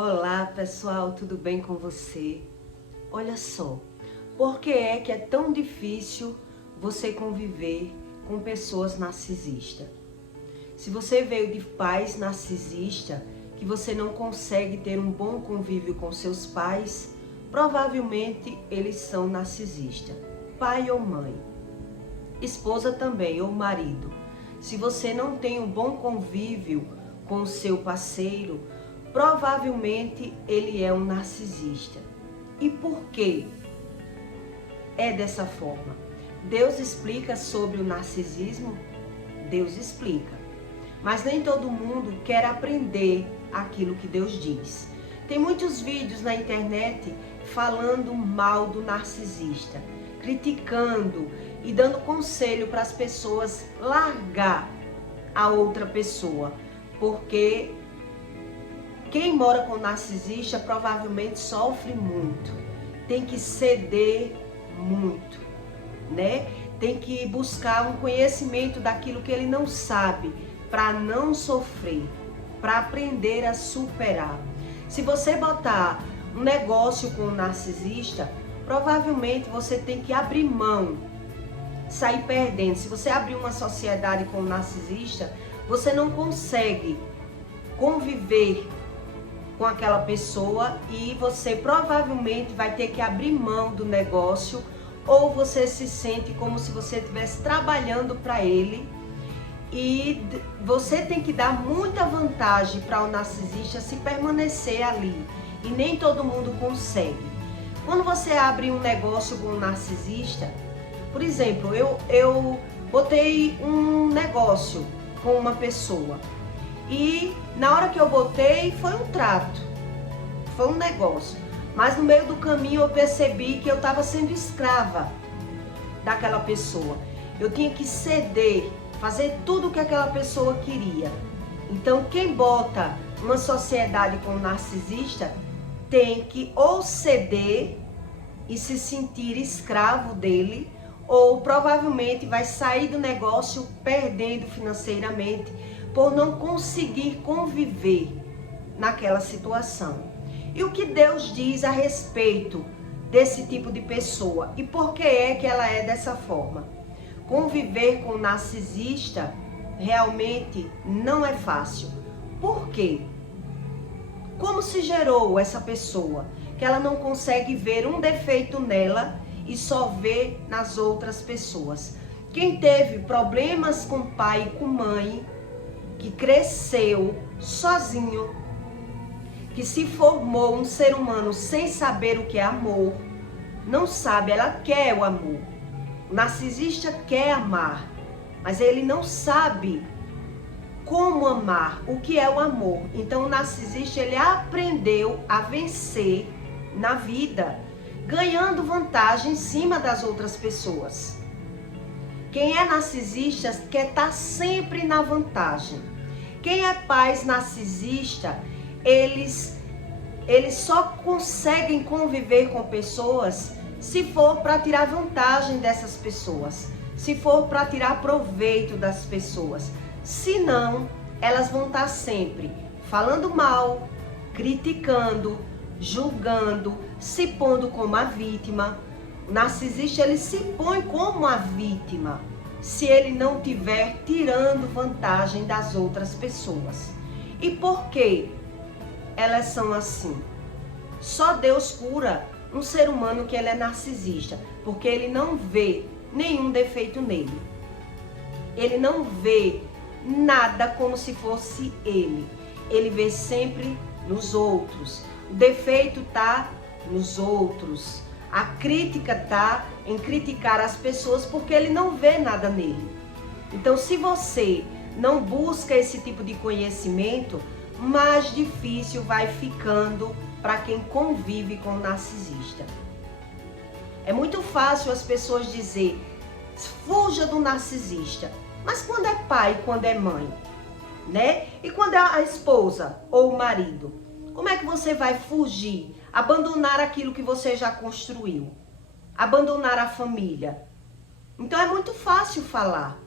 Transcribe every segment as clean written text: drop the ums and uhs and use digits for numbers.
Olá pessoal, tudo bem com você? Olha só, por que é tão difícil você conviver com pessoas narcisistas? Se você veio de pais narcisistas, que você não consegue ter um bom convívio com seus pais, provavelmente eles são narcisistas, pai ou mãe. Esposa também, ou marido. Se você não tem um bom convívio com o seu parceiro, provavelmente ele é um narcisista. E por que é dessa forma? Deus explica sobre o narcisismo? Deus explica. Mas nem todo mundo quer aprender aquilo que Deus diz. Tem muitos vídeos na internet falando mal do narcisista, criticando e dando conselho para as pessoas largar a outra pessoa, porque quem mora com narcisista provavelmente sofre muito, tem que ceder muito, né? Tem que buscar um conhecimento daquilo que ele não sabe, para não sofrer, para aprender a superar. Se você botar um negócio com um narcisista, provavelmente você tem que abrir mão, sair perdendo. Se você abrir uma sociedade com um narcisista, você não consegue conviver com aquela pessoa e você provavelmente vai ter que abrir mão do negócio, ou você se sente como se você estivesse trabalhando para ele, e você tem que dar muita vantagem para o narcisista se permanecer ali, e nem todo mundo consegue. Quando você abre um negócio com um narcisista, por exemplo, eu botei um negócio com uma pessoa, e na hora que eu botei, foi um trato, foi um negócio. Mas no meio do caminho eu percebi que eu estava sendo escrava daquela pessoa. Eu tinha que ceder, fazer tudo o que aquela pessoa queria. Então quem bota uma sociedade com um narcisista tem que ou ceder e se sentir escravo dele, ou provavelmente vai sair do negócio perdendo financeiramente, por não conseguir conviver naquela situação. E o que Deus diz a respeito desse tipo de pessoa? E por que é que ela é dessa forma? Conviver com um narcisista realmente não é fácil. Por quê? Como se gerou essa pessoa? Que ela não consegue ver um defeito nela e só vê nas outras pessoas. Quem teve problemas com pai e com mãe, que cresceu sozinho, que se formou um ser humano sem saber o que é amor, não sabe, ela quer o amor. O narcisista quer amar, mas ele não sabe como amar, o que é o amor. Então o narcisista, ele aprendeu a vencer na vida, ganhando vantagem em cima das outras pessoas. Quem é narcisista quer estar sempre na vantagem. Quem é pais narcisista, eles só conseguem conviver com pessoas se for para tirar vantagem dessas pessoas, se for para tirar proveito das pessoas. Senão, elas vão estar sempre falando mal, criticando, julgando, se pondo como a vítima. O narcisista, ele se põe como a vítima, se ele não estiver tirando vantagem das outras pessoas. E por que elas são assim? Só Deus cura um ser humano que ele é narcisista, porque ele não vê nenhum defeito nele. Ele não vê nada como se fosse ele. Ele vê sempre nos outros. O defeito está nos outros. A crítica está em criticar as pessoas porque ele não vê nada nele. Então, se você não busca esse tipo de conhecimento, mais difícil vai ficando para quem convive com o narcisista. É muito fácil as pessoas dizer, fuja do narcisista. Mas quando é pai, quando é mãe, né? E quando é a esposa ou o marido, como é que você vai fugir? Abandonar aquilo que você já construiu, abandonar a família. Então é muito fácil falar,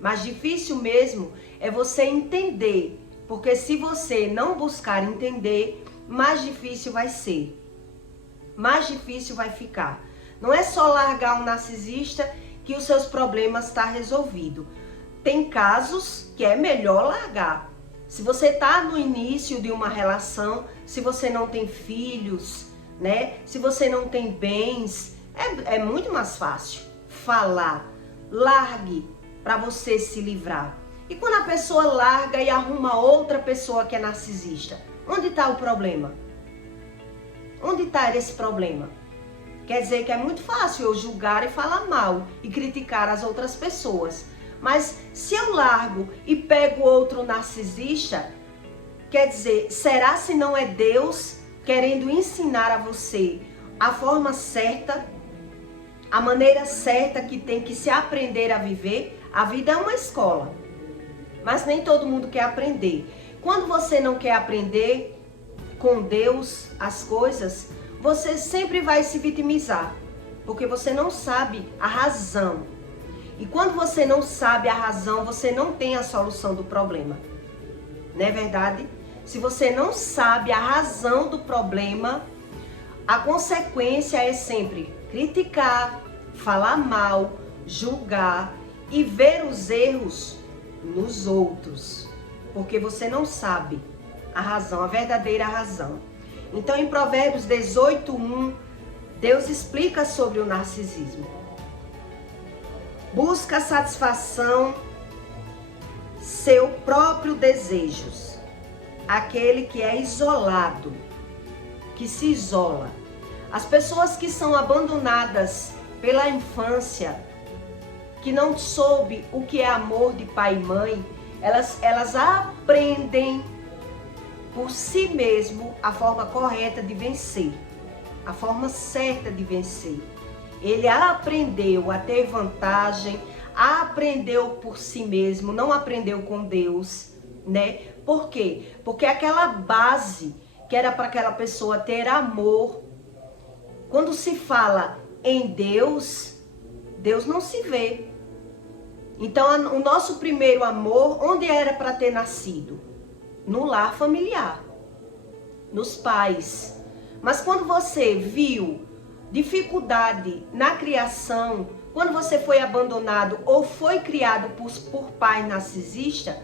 mas difícil mesmo é você entender, porque se você não buscar entender, mais difícil vai ser. Mais difícil vai ficar. Não é só largar um narcisista que os seus problemas estão resolvidos. Tem casos que é melhor largar. Se você está no início de uma relação, se você não tem filhos, né? Se você não tem bens, é muito mais fácil falar. Largue para você se livrar. E quando a pessoa larga e arruma outra pessoa que é narcisista, onde está o problema? Onde está esse problema? Quer dizer que é muito fácil eu julgar e falar mal e criticar as outras pessoas. Mas se eu largo e pego outro narcisista, quer dizer, será se não é Deus querendo ensinar a você a forma certa, a maneira certa que tem que se aprender a viver? A vida é uma escola, mas nem todo mundo quer aprender. Quando você não quer aprender com Deus as coisas, você sempre vai se vitimizar, porque você não sabe a razão. E quando você não sabe a razão, você não tem a solução do problema. Não é verdade? Se você não sabe a razão do problema, a consequência é sempre criticar, falar mal, julgar e ver os erros nos outros, porque você não sabe a razão, a verdadeira razão. Então, em Provérbios 18:1, Deus explica sobre o narcisismo. Busca satisfação seu próprio desejos, aquele que é isolado, que se isola. As pessoas que são abandonadas pela infância, que não soube o que é amor de pai e mãe, elas aprendem por si mesmo a forma correta de vencer, a forma certa de vencer. Ele aprendeu a ter vantagem, aprendeu por si mesmo, não aprendeu com Deus, né? Por quê? Porque aquela base que era para aquela pessoa ter amor, quando se fala em Deus, Deus não se vê. Então, o nosso primeiro amor, onde era para ter nascido? No lar familiar, nos pais. Mas quando você viu dificuldade na criação, quando você foi abandonado ou foi criado por pai narcisista,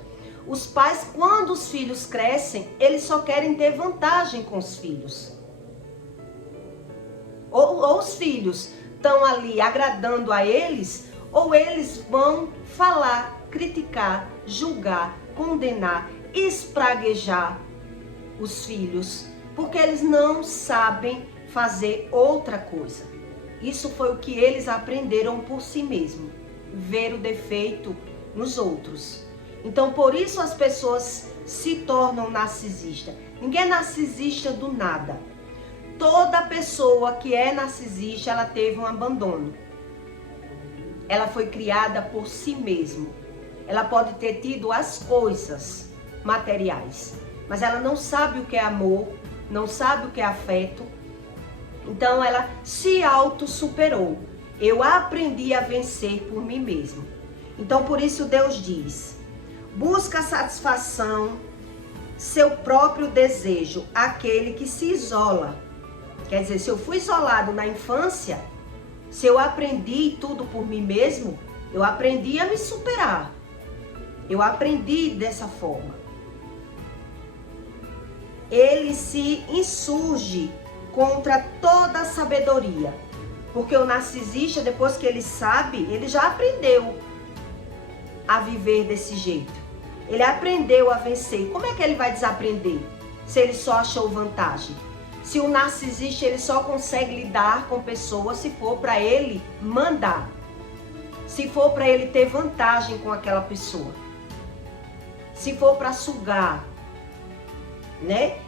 os pais, quando os filhos crescem, eles só querem ter vantagem com os filhos. Ou os filhos estão ali agradando a eles, ou eles vão falar, criticar, julgar, condenar, espraguejar os filhos, porque eles não sabem fazer outra coisa. Isso foi o que eles aprenderam por si mesmos, ver o defeito nos outros. Então, por isso as pessoas se tornam narcisistas. Ninguém é narcisista do nada. Toda pessoa que é narcisista, ela teve um abandono. Ela foi criada por si mesma. Ela pode ter tido as coisas materiais, mas ela não sabe o que é amor, não sabe o que é afeto. Então ela se auto-superou. Eu aprendi a vencer por mim mesmo. Então por isso Deus diz: busca satisfação, seu próprio desejo, aquele que se isola. Quer dizer, se eu fui isolado na infância, se eu aprendi tudo por mim mesmo, eu aprendi a me superar. Eu aprendi dessa forma. Ele se insurge contra toda a sabedoria. Porque o narcisista, depois que ele sabe, ele já aprendeu a viver desse jeito. Ele aprendeu a vencer. Como é que ele vai desaprender se ele só achou vantagem? Se o narcisista, ele só consegue lidar com pessoas se for para ele mandar. Se for para ele ter vantagem com aquela pessoa. Se for para sugar, né?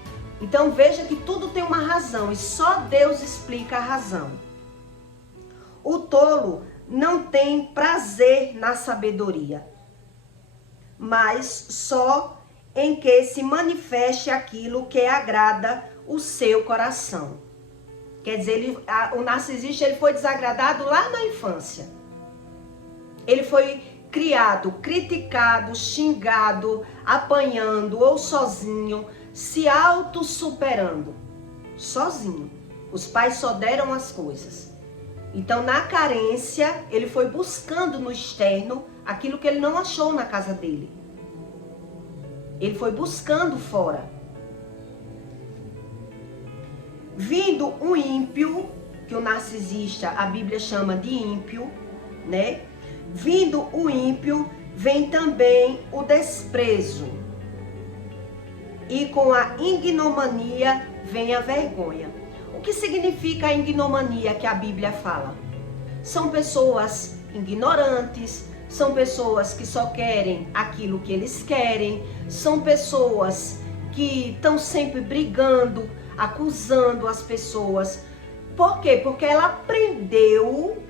Então veja que tudo tem uma razão e só Deus explica a razão. O tolo não tem prazer na sabedoria, mas só em que se manifeste aquilo que agrada o seu coração. Quer dizer, o narcisista ele foi desagradado lá na infância. Ele foi criado, criticado, xingado, apanhando ou sozinho, se auto-superando, sozinho. Os pais só deram as coisas. Então, na carência, ele foi buscando no externo aquilo que ele não achou na casa dele. Ele foi buscando fora. Vindo um ímpio, que o narcisista, a Bíblia chama de ímpio, né? Vindo o ímpio, vem também o desprezo. E com a ignomania vem a vergonha. O que significa a ignomania que a Bíblia fala? São pessoas ignorantes, são pessoas que só querem aquilo que eles querem, são pessoas que estão sempre brigando, acusando as pessoas. Por quê? Porque ela aprendeu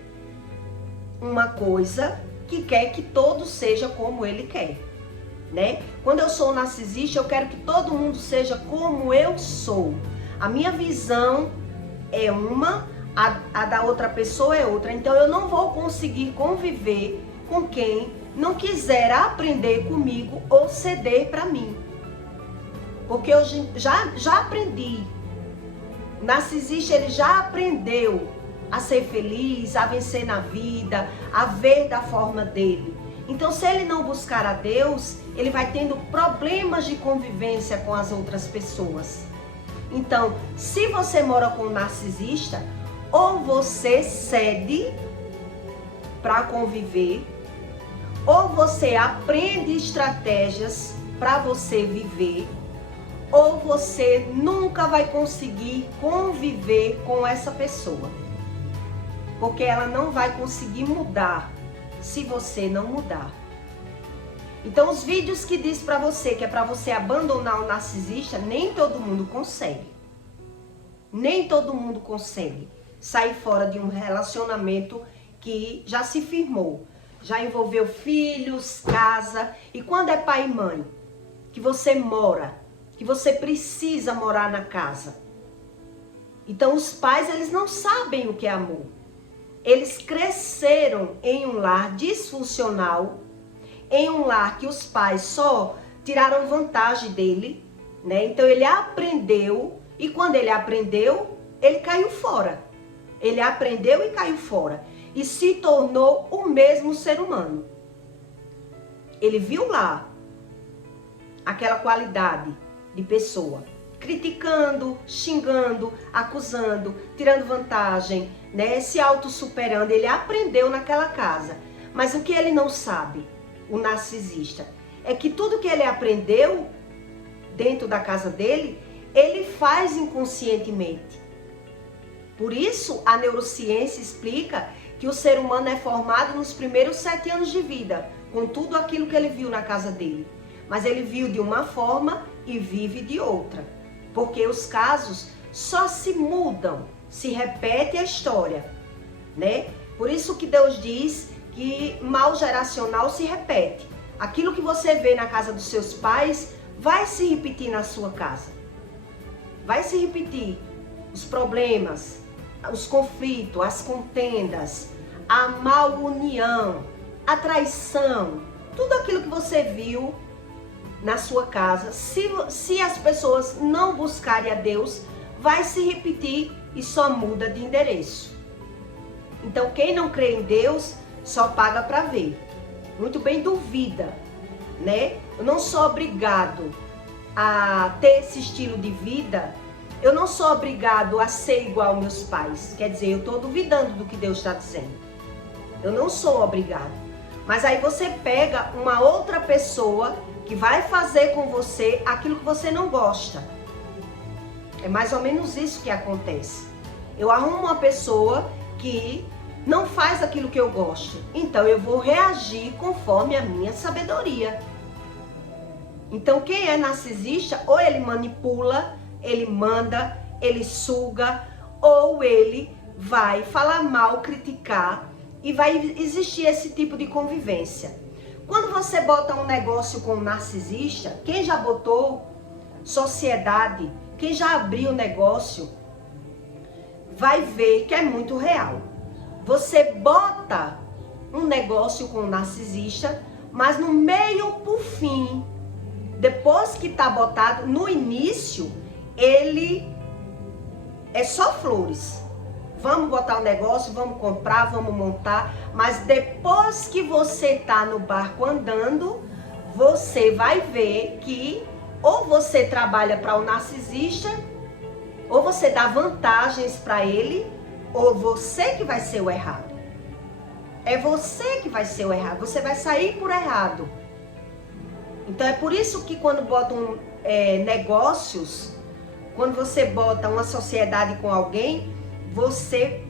uma coisa que quer que todo seja como ele quer, né? Quando eu sou narcisista, eu quero que todo mundo seja como eu sou. A minha visão é uma, a da outra pessoa é outra. Então eu não vou conseguir conviver com quem não quiser aprender comigo ou ceder para mim. Porque eu já aprendi. O narcisista, ele já aprendeu a ser feliz, a vencer na vida, a ver da forma dele. Então, se ele não buscar a Deus, ele vai tendo problemas de convivência com as outras pessoas. Então, se você mora com um narcisista, ou você cede para conviver, ou você aprende estratégias para você viver, ou você nunca vai conseguir conviver com essa pessoa. Porque ela não vai conseguir mudar se você não mudar. Então, os vídeos que diz para você que é para você abandonar o narcisista, nem todo mundo consegue. Nem todo mundo consegue sair fora de um relacionamento que já se firmou, já envolveu filhos, casa. E quando é pai e mãe, que você mora, que você precisa morar na casa. Então, os pais, eles não sabem o que é amor. Eles cresceram em um lar disfuncional, em um lar que os pais só tiraram vantagem dele, né? Então ele aprendeu, e quando ele aprendeu, ele caiu fora. Ele aprendeu e caiu fora. E se tornou o mesmo ser humano. Ele viu lá aquela qualidade de pessoa, criticando, xingando, acusando, tirando vantagem, né? Se auto-superando. Ele aprendeu naquela casa. Mas o que ele não sabe, o narcisista, é que tudo que ele aprendeu dentro da casa dele, ele faz inconscientemente. Por isso, a neurociência explica que o ser humano é formado nos primeiros 7 anos de vida, com tudo aquilo que ele viu na casa dele. Mas ele viu de uma forma e vive de outra. Porque os casos só se mudam, se repete a história, né? Por isso que Deus diz que mal geracional se repete. Aquilo que você vê na casa dos seus pais vai se repetir na sua casa. Vai se repetir os problemas, os conflitos, as contendas, a mal união, a traição, tudo aquilo que você viu na sua casa, se as pessoas não buscarem a Deus, vai se repetir e só muda de endereço. Então, quem não crê em Deus, só paga para ver. Muito bem, duvida, né? Eu não sou obrigado a ter esse estilo de vida. Eu não sou obrigado a ser igual aos meus pais. Quer dizer, eu estou duvidando do que Deus está dizendo. Eu não sou obrigado. Mas aí você pega uma outra pessoa que vai fazer com você aquilo que você não gosta. É mais ou menos isso que acontece. Eu arrumo uma pessoa que não faz aquilo que eu gosto. Então eu vou reagir conforme a minha sabedoria. Então quem é narcisista, ou ele manipula, ele manda, ele suga, ou ele vai falar mal, criticar, e vai existir esse tipo de convivência. Quando você bota um negócio com um narcisista, quem já botou sociedade, quem já abriu negócio, vai ver que é muito real. Você bota um negócio com um narcisista, mas no meio por fim, Depois que tá botado, no início, ele é só flores. Vamos botar um negócio, vamos comprar, vamos montar. Mas depois que você tá no barco andando, você vai ver que ou você trabalha para o narcisista, ou você dá vantagens para ele, ou você que vai ser o errado. É você que vai ser o errado. Você vai sair por errado. Então é por isso que quando botam negócios, quando você bota uma sociedade com alguém, você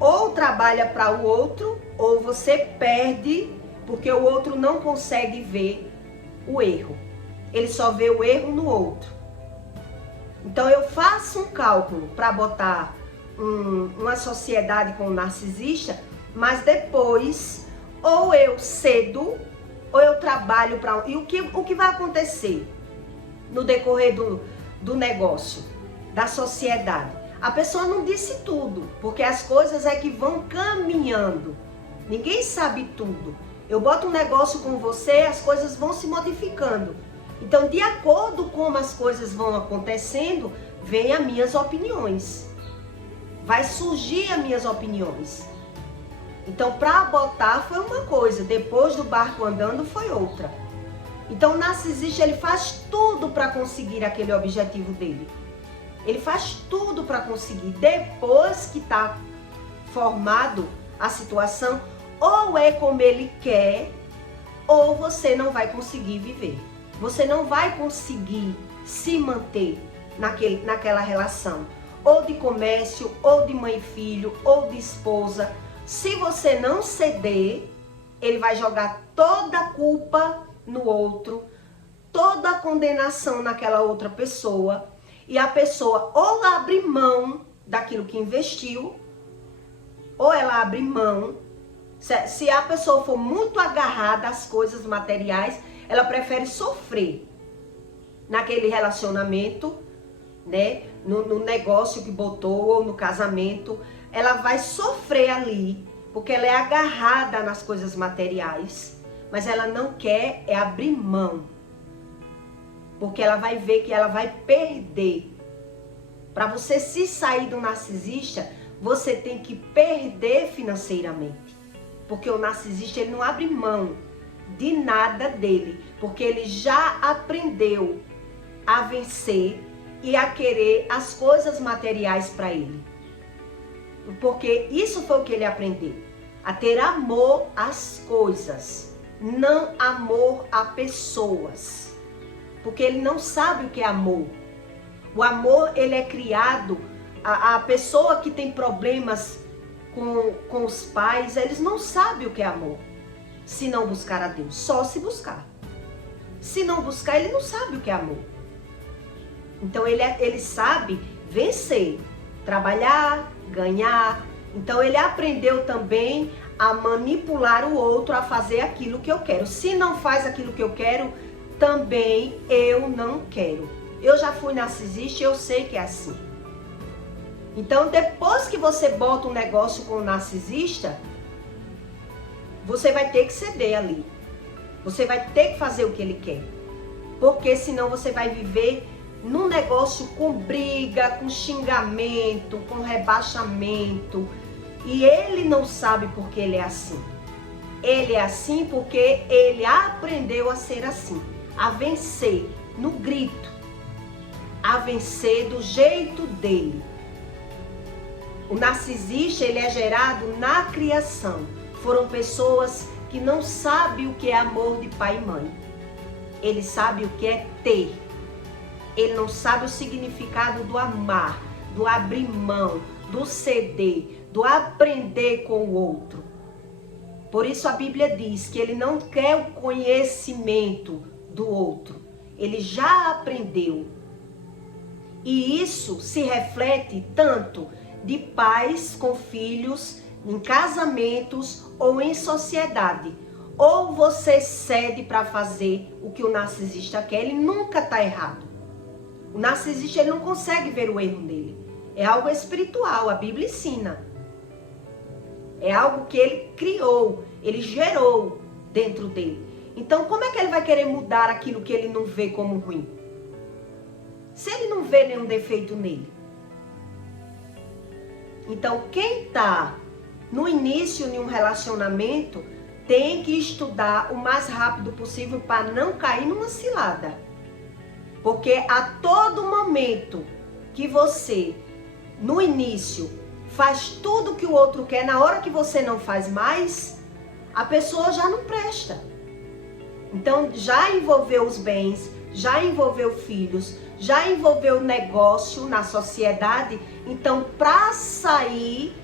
ou trabalha para o outro, ou você perde, porque o outro não consegue ver o erro. Ele só vê o erro no outro. Então eu faço um cálculo para botar uma sociedade com um narcisista, mas depois ou eu cedo ou eu trabalho para... E o que vai acontecer no decorrer do negócio, da sociedade? A pessoa não disse tudo, porque as coisas é que vão caminhando. Ninguém sabe tudo. Eu boto um negócio com você, as coisas vão se modificando. Então, de acordo com como as coisas vão acontecendo, vem as minhas opiniões. Vai surgir as minhas opiniões. Então, para botar foi uma coisa, depois do barco andando foi outra. Então, o narcisista, ele faz tudo para conseguir aquele objetivo dele. Ele faz tudo para conseguir. Depois que está formado a situação, ou é como ele quer, ou você não vai conseguir viver. Você não vai conseguir se manter naquela relação. Ou de comércio, ou de mãe e filho, ou de esposa. Se você não ceder, ele vai jogar toda a culpa no outro, toda a condenação naquela outra pessoa, e a pessoa ou abre mão daquilo que investiu, ou ela abre mão. Se a pessoa for muito agarrada às coisas materiais, ela prefere sofrer naquele relacionamento, né? No negócio que botou, ou no casamento. Ela vai sofrer ali, porque ela é agarrada nas coisas materiais, mas ela não quer abrir mão, porque ela vai ver que ela vai perder. Para você se sair do narcisista, você tem que perder financeiramente, porque o narcisista, ele não abre mão de nada dele, porque ele já aprendeu a vencer e a querer as coisas materiais para ele. Porque isso foi o que ele aprendeu. A ter amor às coisas, não amor a pessoas. Porque ele não sabe o que é amor. O amor, ele é criado, a pessoa que tem problemas com os pais, eles não sabem o que é amor. Se não buscar a Deus, só se buscar. Se não buscar, ele não sabe o que é amor. Então ele sabe vencer, trabalhar, ganhar. Então ele aprendeu também a manipular o outro a fazer aquilo que eu quero. Se não faz aquilo que eu quero, também eu não quero. Eu já fui narcisista e eu sei que é assim. Então depois que você bota um negócio com o narcisista, você vai ter que ceder ali. Você vai ter que fazer o que ele quer. Porque senão você vai viver num negócio com briga, com xingamento, com rebaixamento. E ele não sabe porque ele é assim. Ele é assim porque ele aprendeu a ser assim. A vencer no grito. A vencer do jeito dele. O narcisista, ele é gerado na criação. Foram pessoas que não sabem o que é amor de pai e mãe. Ele sabe o que é ter. Ele não sabe o significado do amar, do abrir mão, do ceder, do aprender com o outro. Por isso a Bíblia diz que ele não quer o conhecimento do outro. Ele já aprendeu. E isso se reflete tanto de pais com filhos, em casamentos ou em sociedade. Ou você cede para fazer o que o narcisista quer, ele nunca está errado. O narcisista, ele não consegue ver o erro dele. É algo espiritual, a Bíblia ensina. É algo que ele criou, ele gerou dentro dele. Então, como é que ele vai querer mudar aquilo que ele não vê como ruim? Se ele não vê nenhum defeito nele. Então, quem está no início de um relacionamento tem que estudar o mais rápido possível para não cair numa cilada. Porque a todo momento que você, no início, faz tudo que o outro quer, na hora que você não faz mais, a pessoa já não presta. Então, já envolveu os bens, já envolveu filhos, já envolveu negócio na sociedade. Então, para sair,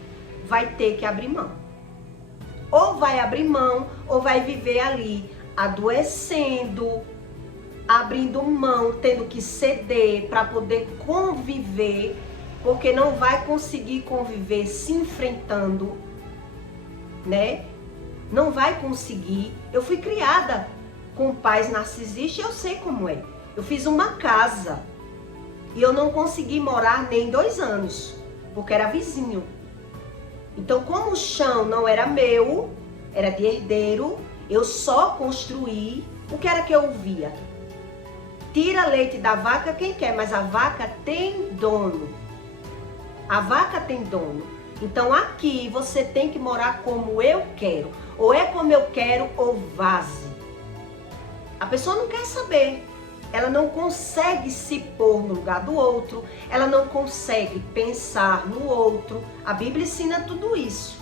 vai ter que abrir mão. Ou vai abrir mão, ou vai viver ali, adoecendo, abrindo mão, tendo que ceder para poder conviver, porque não vai conseguir conviver se enfrentando, né? Não vai conseguir. Eu fui criada com pais narcisistas, eu sei como é. Eu fiz uma casa e eu não consegui morar nem 2 anos, porque era vizinho. Então, como o chão não era meu, era de herdeiro, eu só construí. O que era que eu ouvia? Tira leite da vaca quem quer, mas a vaca tem dono. A vaca tem dono. Então, aqui você tem que morar como eu quero. Ou é como eu quero, ou vaze. A pessoa não quer saber. Ela não consegue se pôr no lugar do outro, ela não consegue pensar no outro. A Bíblia ensina tudo isso.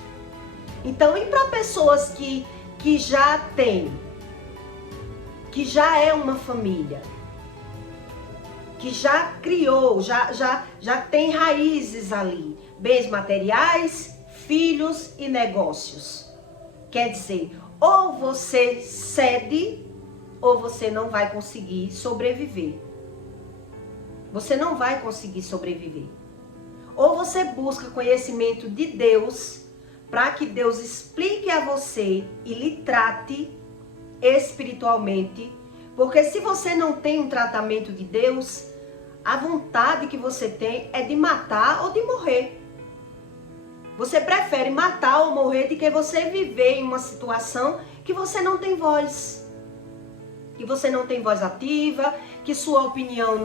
Então, e para pessoas que já têm, que já é uma família, que já criou, já tem raízes ali, bens materiais, filhos e negócios. Quer dizer, ou você cede, ou você não vai conseguir sobreviver. Você não vai conseguir sobreviver. Ou você busca conhecimento de Deus, para que Deus explique a você e lhe trate espiritualmente. Porque se você não tem um tratamento de Deus, a vontade que você tem é de matar ou de morrer. Você prefere matar ou morrer do que você viver em uma situação que você não tem voz. Que você não tem voz ativa, que sua opinião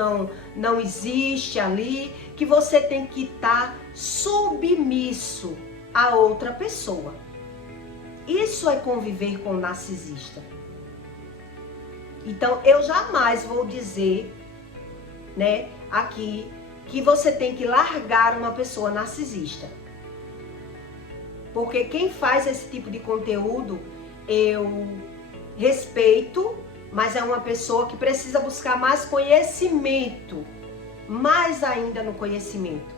não existe ali, que você tem que estar submisso a outra pessoa. Isso é conviver com o narcisista. Então, eu jamais vou dizer, né, aqui, que você tem que largar uma pessoa narcisista. Porque quem faz esse tipo de conteúdo, eu respeito, mas é uma pessoa que precisa buscar mais conhecimento, mais ainda no conhecimento.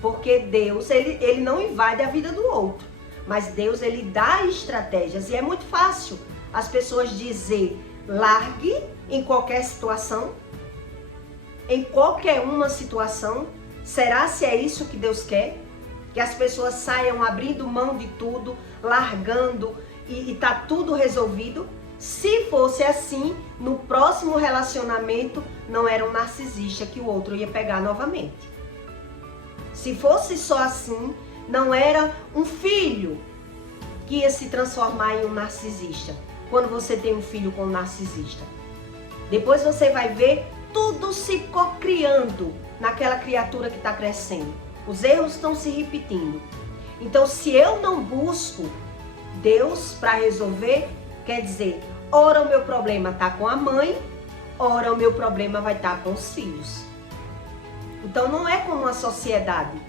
Porque Deus, ele não invade a vida do outro, mas Deus, ele dá estratégias. E é muito fácil as pessoas dizer, largue em qualquer situação, em qualquer uma situação. Será se é isso que Deus quer? Que as pessoas saiam abrindo mão de tudo, largando e tá tudo resolvido? Se fosse assim, no próximo relacionamento não era um narcisista que o outro ia pegar novamente. Se fosse só assim, não era um filho que ia se transformar em um narcisista. Quando você tem um filho com um narcisista, depois você vai ver tudo se cocriando naquela criatura que está crescendo. Os erros estão se repetindo. Então, se eu não busco Deus para resolver, quer dizer, ora o meu problema está com a mãe, ora o meu problema vai estar com os filhos. Então não é como a sociedade,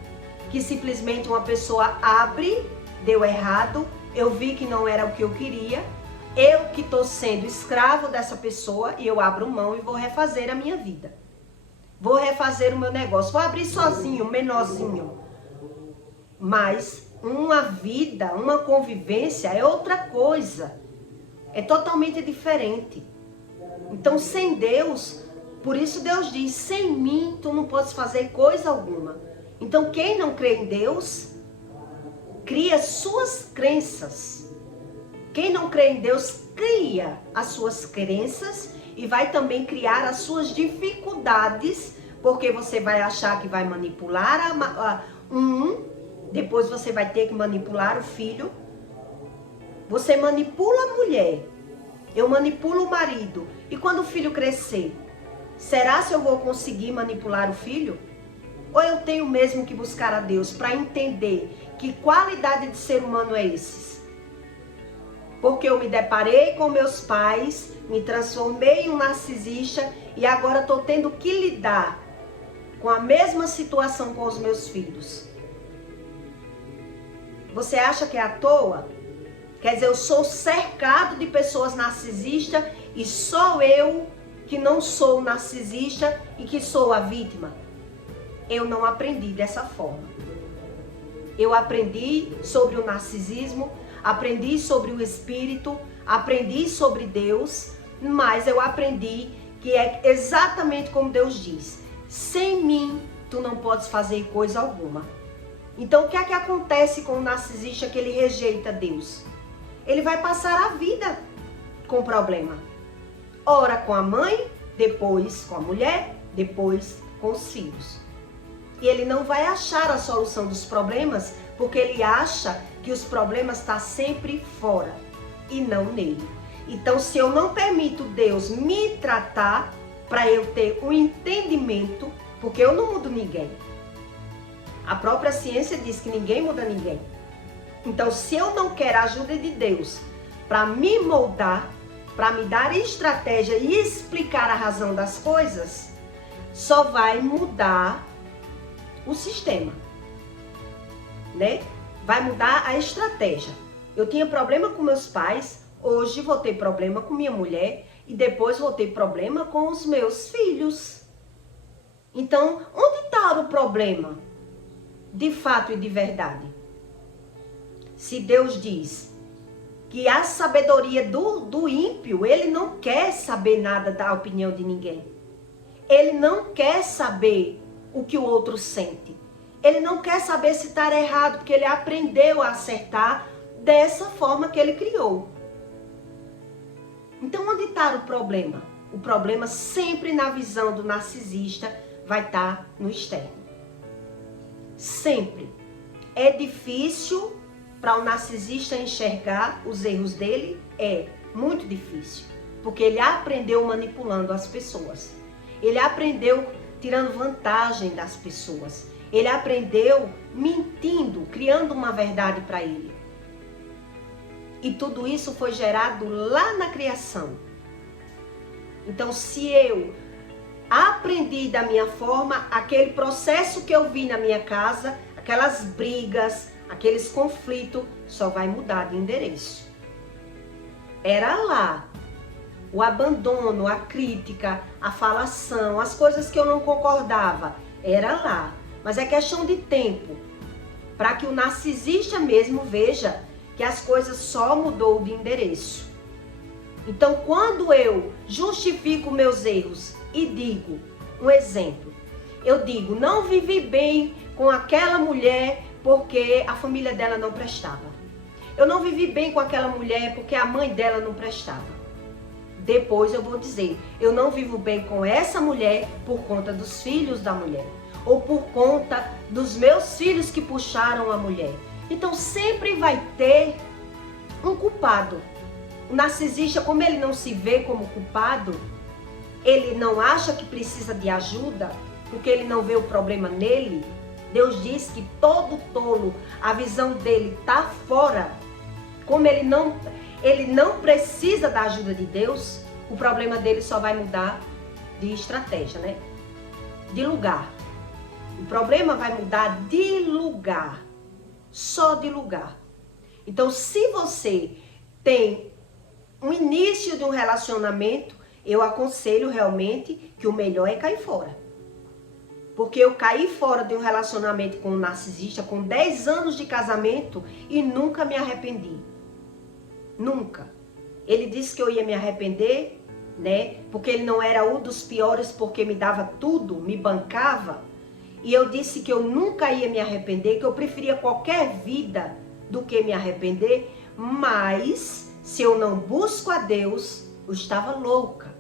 que simplesmente uma pessoa abre, deu errado, eu vi que não era o que eu queria, eu que estou sendo escravo dessa pessoa e eu abro mão e vou refazer a minha vida. Vou refazer o meu negócio, vou abrir sozinho, menorzinho. Mas uma vida, uma convivência é outra coisa. É totalmente diferente. Então, sem Deus, por isso Deus diz, sem mim tu não podes fazer coisa alguma. Então, quem não crê em Deus, cria suas crenças. Quem não crê em Deus, cria as suas crenças e vai também criar as suas dificuldades, porque você vai achar que vai manipular depois você vai ter que manipular o filho. Você manipula a mulher eu manipulo o marido. E quando o filho crescer, será se eu vou conseguir manipular o filho? Ou eu tenho mesmo que buscar a Deus para entender que qualidade de ser humano é esses? Porque eu me deparei com meus pais, me transformei em um narcisista e agora estou tendo que lidar com a mesma situação com os meus filhos. Você acha que é à toa? Quer dizer, eu sou cercado de pessoas narcisistas e sou eu que não sou narcisista e que sou a vítima? Eu não aprendi dessa forma. Eu aprendi sobre o narcisismo, aprendi sobre o espírito, aprendi sobre Deus, mas eu aprendi que é exatamente como Deus diz: sem mim, tu não podes fazer coisa alguma. Então, o que é que acontece com o narcisista que ele rejeita Deus? Ele vai passar a vida com problema. Ora com a mãe, depois com a mulher, depois com os filhos. E ele não vai achar a solução dos problemas, porque ele acha que os problemas estão sempre fora e não nele. Então, se eu não permito Deus me tratar para eu ter um entendimento, porque eu não mudo ninguém. A própria ciência diz que ninguém muda ninguém. Então, se eu não quero a ajuda de Deus para me moldar, para me dar estratégia e explicar a razão das coisas, só vai mudar o sistema, né? Vai mudar a estratégia. Eu tinha problema com meus pais, hoje vou ter problema com minha mulher e depois vou ter problema com os meus filhos. Então, onde está o problema? De fato e de verdade. Se Deus diz que a sabedoria do ímpio, ele não quer saber nada da opinião de ninguém. Ele não quer saber o que o outro sente. Ele não quer saber se está errado, porque ele aprendeu a acertar dessa forma que ele criou. Então, onde está o problema? O problema sempre na visão do narcisista vai estar no externo. Sempre. É difícil para o narcisista enxergar os erros dele? É muito difícil. Porque ele aprendeu manipulando as pessoas. Ele aprendeu tirando vantagem das pessoas. Ele aprendeu mentindo, criando uma verdade para ele. E tudo isso foi gerado lá na criação. Então, se eu aprendi da minha forma, aquele processo que eu vi na minha casa, aquelas brigas, aqueles conflitos, só vai mudar de endereço. Era lá. O abandono, a crítica, a falação, as coisas que eu não concordava, era lá. Mas é questão de tempo, para que o narcisista mesmo veja que as coisas só mudou de endereço. Então, quando eu justifico meus erros e digo, um exemplo, eu digo, não vivi bem com aquela mulher porque a família dela não prestava. Eu não vivi bem com aquela mulher porque a mãe dela não prestava. Depois eu vou dizer, eu não vivo bem com essa mulher por conta dos filhos da mulher. Ou por conta dos meus filhos que puxaram a mulher. Então sempre vai ter um culpado. O narcisista, como ele não se vê como culpado, ele não acha que precisa de ajuda, porque ele não vê o problema nele. Deus diz que todo tolo, a visão dele está fora. Como ele não precisa da ajuda de Deus, o problema dele só vai mudar de estratégia, né? De lugar. O problema vai mudar de lugar. Só de lugar. Então, se você tem um início de um relacionamento, eu aconselho realmente que o melhor é cair fora. Porque eu caí fora de um relacionamento com um narcisista com 10 anos de casamento e nunca me arrependi. Nunca. Ele disse que eu ia me arrepender, né? Porque ele não era um dos piores, porque me dava tudo, me bancava. E eu disse que eu nunca ia me arrepender, que eu preferia qualquer vida do que me arrepender. Mas, se eu não busco a Deus, eu estava louca.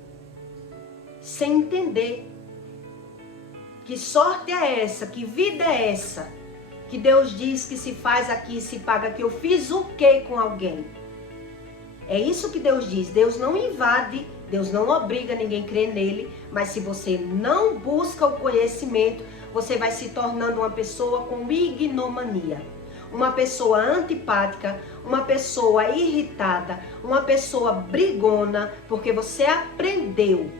Sem entender. Que sorte é essa? Que vida é essa? Que Deus diz que se faz aqui, se paga aqui. Eu fiz o quê com alguém? É isso que Deus diz. Deus não invade, Deus não obriga ninguém a crer nele, mas se você não busca o conhecimento, você vai se tornando uma pessoa com ignomania, uma pessoa antipática, uma pessoa irritada, uma pessoa brigona, porque você aprendeu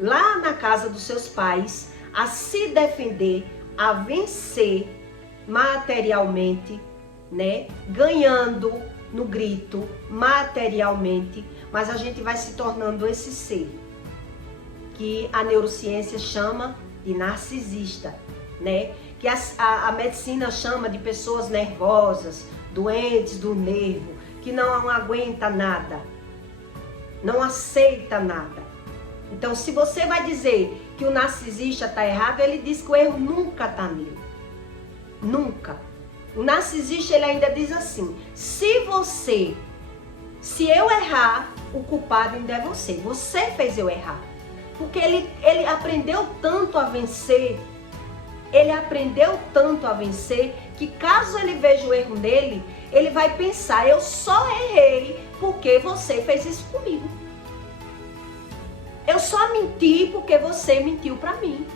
lá na casa dos seus pais a se defender, a vencer materialmente, né? Ganhando no grito, materialmente, mas a gente vai se tornando esse ser que a neurociência chama de narcisista, né? Que a medicina chama de pessoas nervosas, doentes do nervo, que não aguenta nada, não aceita nada. Então, se você vai dizer que o narcisista está errado, ele diz que o erro nunca está nele. Nunca. O narcisista, ele ainda diz assim, se eu errar, o culpado ainda é você. Você fez eu errar. Porque ele aprendeu tanto a vencer, que caso ele veja o erro nele, ele vai pensar, eu só errei porque você fez isso comigo. Eu só menti porque você mentiu pra mim.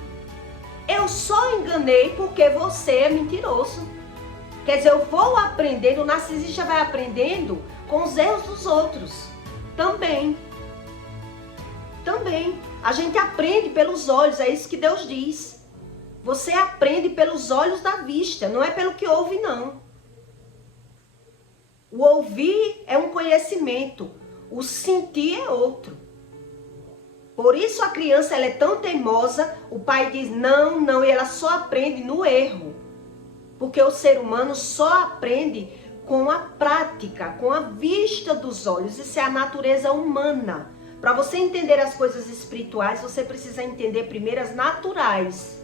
Eu só enganei porque você é mentiroso. Quer dizer, eu vou aprendendo, o narcisista vai aprendendo com os erros dos outros. Também. A gente aprende pelos olhos, é isso que Deus diz. Você aprende pelos olhos da vista, não é pelo que ouve, não. O ouvir é um conhecimento, o sentir é outro. Por isso a criança ela é tão teimosa, o pai diz não, e ela só aprende no erro. Porque o ser humano só aprende com a prática, com a vista dos olhos. Isso é a natureza humana. Para você entender as coisas espirituais, você precisa entender primeiro as naturais.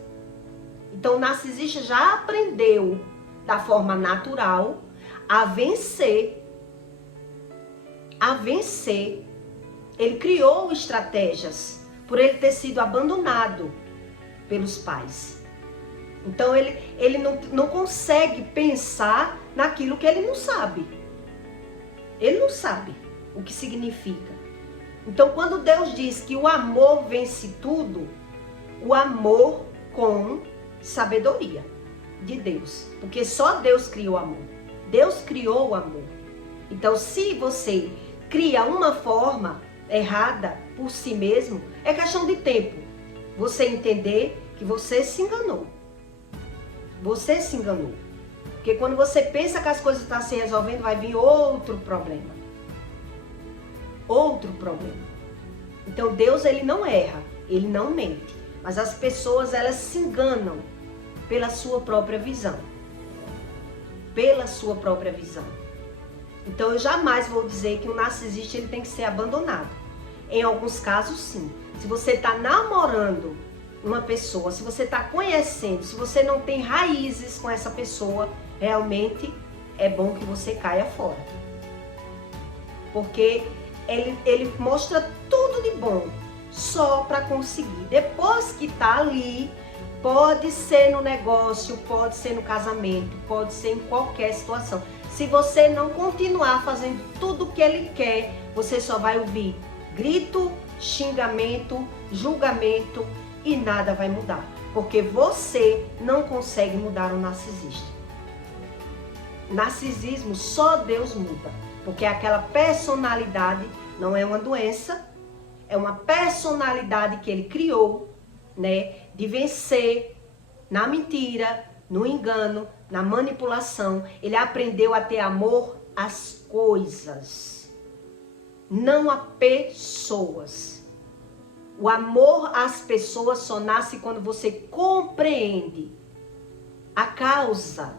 Então o narcisista já aprendeu da forma natural a vencer. Ele criou estratégias por ele ter sido abandonado pelos pais. Então ele não consegue pensar naquilo que ele não sabe. Ele não sabe o que significa. Então quando Deus diz que o amor vence tudo, o amor com sabedoria de Deus. Porque só Deus criou o amor. Deus criou o amor. Então se você cria uma forma errada por si mesmo, é questão de tempo. Você entender que você se enganou. Você se enganou. Porque quando você pensa que as coisas estão se resolvendo, vai vir outro problema. Outro problema. Então Deus, ele não erra, ele não mente. Mas as pessoas, elas se enganam pela sua própria visão. Pela sua própria visão. Então eu jamais vou dizer que o narcisista ele tem que ser abandonado. Em alguns casos, sim. Se você está namorando uma pessoa, se você está conhecendo, se você não tem raízes com essa pessoa, realmente é bom que você caia fora. Porque ele mostra tudo de bom, só para conseguir. Depois que está ali, pode ser no negócio, pode ser no casamento, pode ser em qualquer situação. Se você não continuar fazendo tudo o que ele quer, você só vai ouvir grito, xingamento, julgamento e nada vai mudar. Porque você não consegue mudar o narcisista. Narcisismo só Deus muda. Porque aquela personalidade não é uma doença, é uma personalidade que ele criou, né? De vencer na mentira, no engano, na manipulação. Ele aprendeu a ter amor às coisas, não a pessoas. O amor às pessoas só nasce quando você compreende a causa.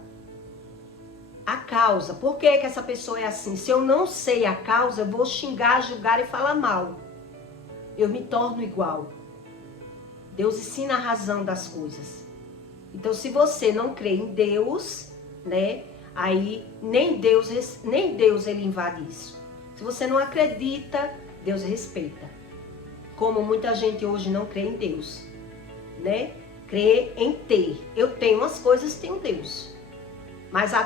A causa. Por que que essa pessoa é assim? Se eu não sei a causa, eu vou xingar, julgar e falar mal. Eu me torno igual. Deus ensina a razão das coisas. Então, se você não crê em Deus, né? Aí nem Deus ele invade isso. Se você não acredita, Deus respeita. Como muita gente hoje não crê em Deus, né? Crê em ter. Eu tenho as coisas, tenho Deus. Mas a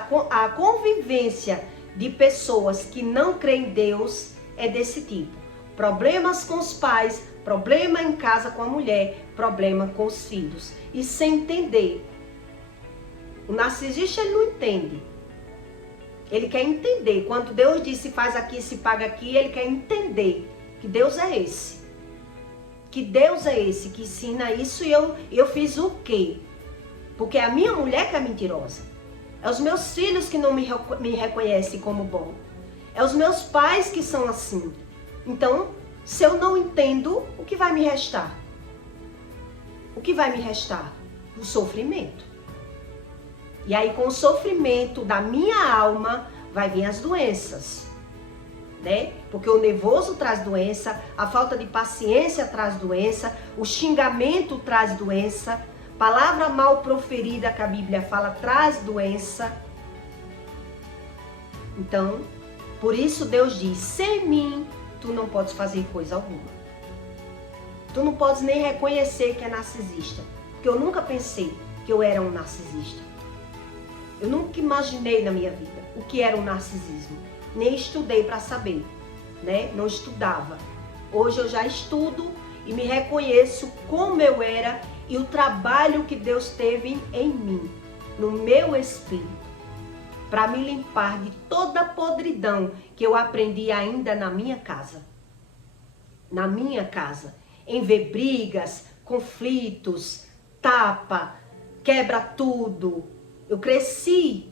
convivência de pessoas que não creem em Deus é desse tipo. Problemas com os pais, problema em casa com a mulher, problema com os filhos. E sem entender. O narcisista, ele não entende. Ele quer entender. Quando Deus diz se faz aqui, se paga aqui, ele quer entender que Deus é esse. Que Deus é esse que ensina isso e eu fiz o quê? Porque é a minha mulher que é mentirosa. É os meus filhos que não me reconhecem como bom. É os meus pais que são assim. Então, se eu não entendo, o que vai me restar? O que vai me restar? O sofrimento. E aí, com o sofrimento da minha alma, vai vir as doenças, né? Porque o nervoso traz doença, a falta de paciência traz doença, o xingamento traz doença, palavra mal proferida que a Bíblia fala traz doença. Então, por isso Deus diz, sem mim, tu não podes fazer coisa alguma. Tu não podes nem reconhecer que é narcisista, porque eu nunca pensei que eu era um narcisista. Eu nunca imaginei na minha vida o que era um narcisismo. Nem estudei para saber, né? Não estudava. Hoje eu já estudo e me reconheço como eu era e o trabalho que Deus teve em mim, no meu espírito, para me limpar de toda a podridão que eu aprendi ainda na minha casa. Na minha casa. Em ver brigas, conflitos, tapa, quebra tudo. Eu cresci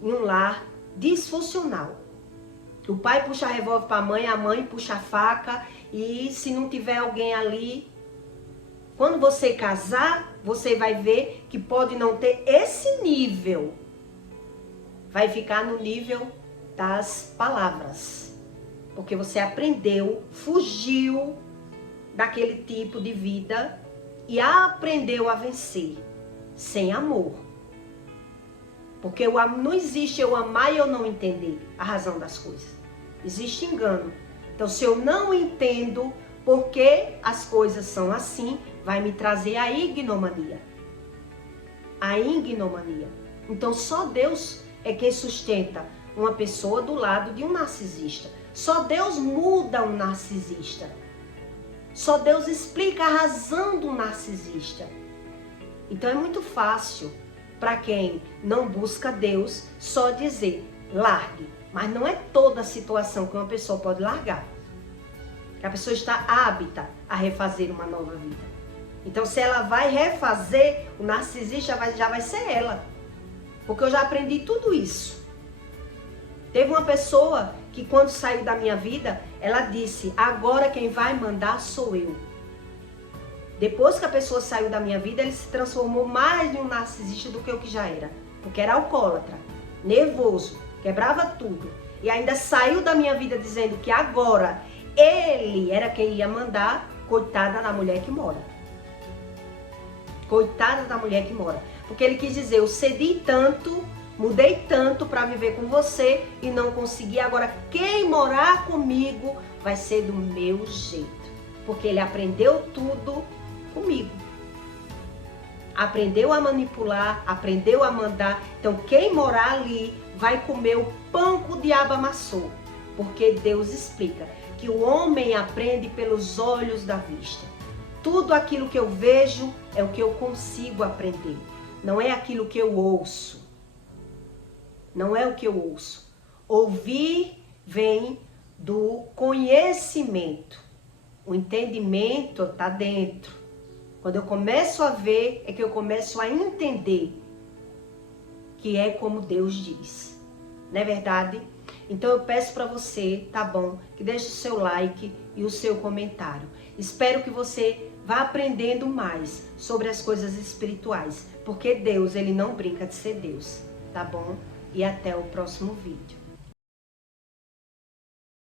em um lar disfuncional. O pai puxa revólver para a mãe puxa a faca e se não tiver alguém ali, quando você casar, você vai ver que pode não ter esse nível. Vai ficar no nível das palavras. Porque você aprendeu, fugiu daquele tipo de vida e aprendeu a vencer sem amor. Porque não existe eu amar e eu não entender a razão das coisas. Existe engano. Então, se eu não entendo por que as coisas são assim, vai me trazer a ignomania. A ignomania. Então, só Deus é quem sustenta uma pessoa do lado de um narcisista. Só Deus muda um narcisista. Só Deus explica a razão do narcisista. Então, é muito fácil para quem não busca Deus, só dizer, largue. Mas não é toda a situação que uma pessoa pode largar. A pessoa está apta a refazer uma nova vida. Então, se ela vai refazer, o narcisista já vai ser ela. Porque eu já aprendi tudo isso. Teve uma pessoa que quando saiu da minha vida, ela disse, agora quem vai mandar sou eu. Depois que a pessoa saiu da minha vida, ele se transformou mais em um narcisista do que o que já era. Porque era alcoólatra, nervoso, quebrava tudo. E ainda saiu da minha vida dizendo que agora ele era quem ia mandar, coitada da mulher que mora. Coitada da mulher que mora. Porque ele quis dizer, eu cedi tanto, mudei tanto para viver com você e não consegui. Agora quem morar comigo vai ser do meu jeito. Porque ele aprendeu tudo comigo. Aprendeu a manipular, aprendeu a mandar. Então quem morar ali vai comer o pão que o diabo amassou. Porque Deus explica que o homem aprende pelos olhos da vista. Tudo aquilo que eu vejo é o que eu consigo aprender. Não é aquilo que eu ouço. Não é o que eu ouço. Ouvir vem do conhecimento. O entendimento está dentro. Quando eu começo a ver, é que eu começo a entender que é como Deus diz. Não é verdade? Então eu peço para você, tá bom, que deixe o seu like e o seu comentário. Espero que você vá aprendendo mais sobre as coisas espirituais. Porque Deus, ele não brinca de ser Deus. Tá bom? E até o próximo vídeo.